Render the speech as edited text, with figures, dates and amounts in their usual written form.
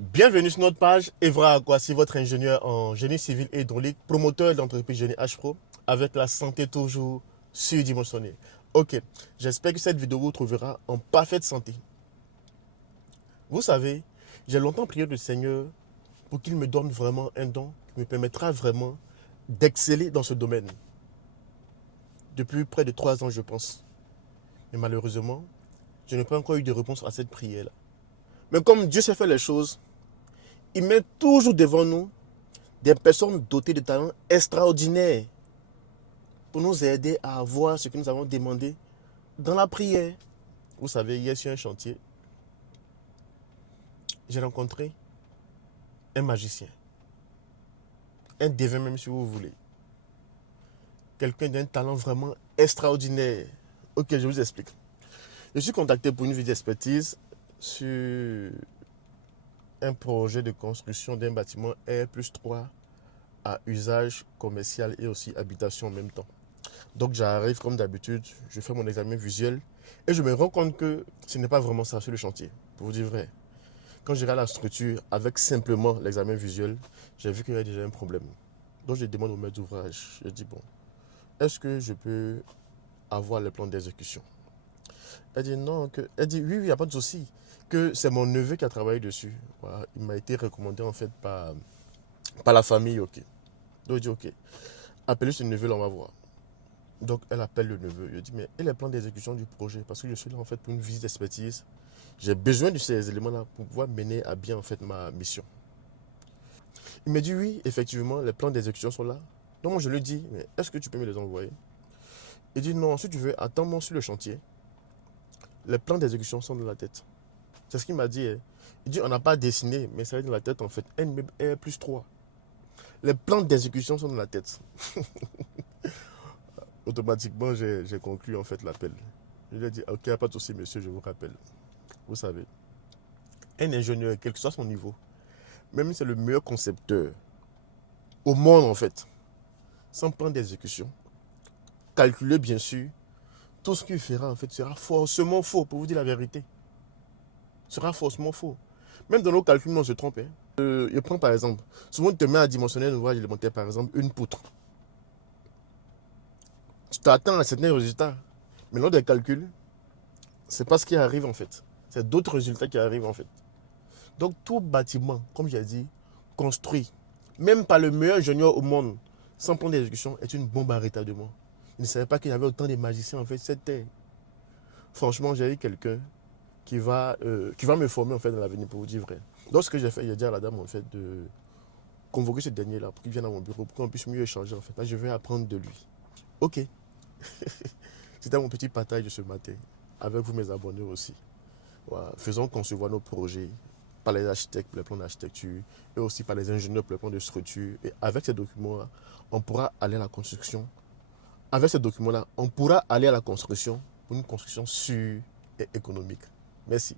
Bienvenue sur notre page. Evra Akwasi, votre ingénieur en génie civil et hydraulique, promoteur d'entreprise Génie H-Pro, avec la santé toujours surdimensionnée. Ok, j'espère que cette vidéo vous trouvera en parfaite santé. Vous savez, j'ai longtemps prié le Seigneur pour qu'il me donne vraiment un don qui me permettra vraiment d'exceller dans ce domaine. Depuis près de 3 ans, je pense. Mais malheureusement, je n'ai pas encore eu de réponse à cette prière-là. Mais comme Dieu sait faire les choses, il met toujours devant nous des personnes dotées de talents extraordinaires pour nous aider à avoir ce que nous avons demandé dans la prière. Vous savez, hier sur un chantier, j'ai rencontré un magicien, un devin même si vous voulez. Quelqu'un d'un talent vraiment extraordinaire. Ok, je vous explique. Je suis contacté pour une visite d'expertise sur un projet de construction d'un bâtiment R+3 à usage commercial et aussi habitation en même temps. Donc j'arrive comme d'habitude, je fais mon examen visuel et je me rends compte que ce n'est pas vraiment ça sur le chantier, pour vous dire vrai. Quand je regarde la structure avec simplement l'examen visuel, j'ai vu qu'il y a déjà un problème. Donc je demande au maître d'ouvrage, je dis bon, est-ce que je peux avoir le plan d'exécution? Elle dit non, elle dit oui, il n'y a pas de souci, que c'est mon neveu qui a travaillé dessus. Voilà, il m'a été recommandé en fait par la famille, ok. Donc je dis ok, appelez ce neveu là, on va voir. Donc elle appelle le neveu. Je dis mais et les plans d'exécution du projet? Parce que je suis là en fait pour une visite d'expertise. J'ai besoin de ces éléments-là pour pouvoir mener à bien en fait ma mission. Il me dit oui, effectivement, les plans d'exécution sont là. Donc moi je lui dis, mais est-ce que tu peux me les envoyer? Il dit non, si tu veux, attends-moi sur le chantier. Les plans d'exécution sont dans la tête. C'est ce qu'il m'a dit. Hein. Il dit on n'a pas dessiné, mais ça va être dans la tête en fait. N+3. Les plans d'exécution sont dans la tête. Automatiquement, j'ai conclu en fait l'appel. Je lui ai dit, ok, pas de souci, monsieur, je vous rappelle. Vous savez, un ingénieur, quel que soit son niveau, même si c'est le meilleur concepteur au monde en fait, sans plan d'exécution, calculer bien sûr, tout ce qu'il fera en fait sera forcément faux, pour vous dire la vérité. Sera forcément faux. Même dans nos calculs, on se trompe. Hein. Je prends par exemple, souvent tu te mets à dimensionner un ouvrage élémentaire, par exemple, une poutre. Tu t'attends à certains résultats, mais lors des calculs, c'est pas ce qui arrive en fait. C'est d'autres résultats qui arrivent en fait. Donc tout bâtiment, comme j'ai dit, construit, même par le meilleur ingénieur au monde, sans plan d'exécution, est une bombe à retardement. Je ne savais pas qu'il y avait autant de magiciens en fait sur cette terre. Franchement, j'ai eu quelqu'un qui va me former en fait dans l'avenir, pour vous dire vrai. Donc ce que j'ai fait, j'ai dit à la dame en fait de convoquer ce dernier là pour qu'il vienne à mon bureau, pour qu'on puisse mieux échanger en fait. Là, je vais apprendre de lui. Ok. C'était mon petit partage de ce matin. Avec vous mes abonnés aussi. Voilà. Faisons concevoir nos projets par les architectes pour les plans d'architecture et aussi par les ingénieurs pour les plans de structure. Et avec ces documents-là, on pourra aller à la construction. Avec ces documents-là, on pourra aller à la construction pour une construction sûre et économique. Merci.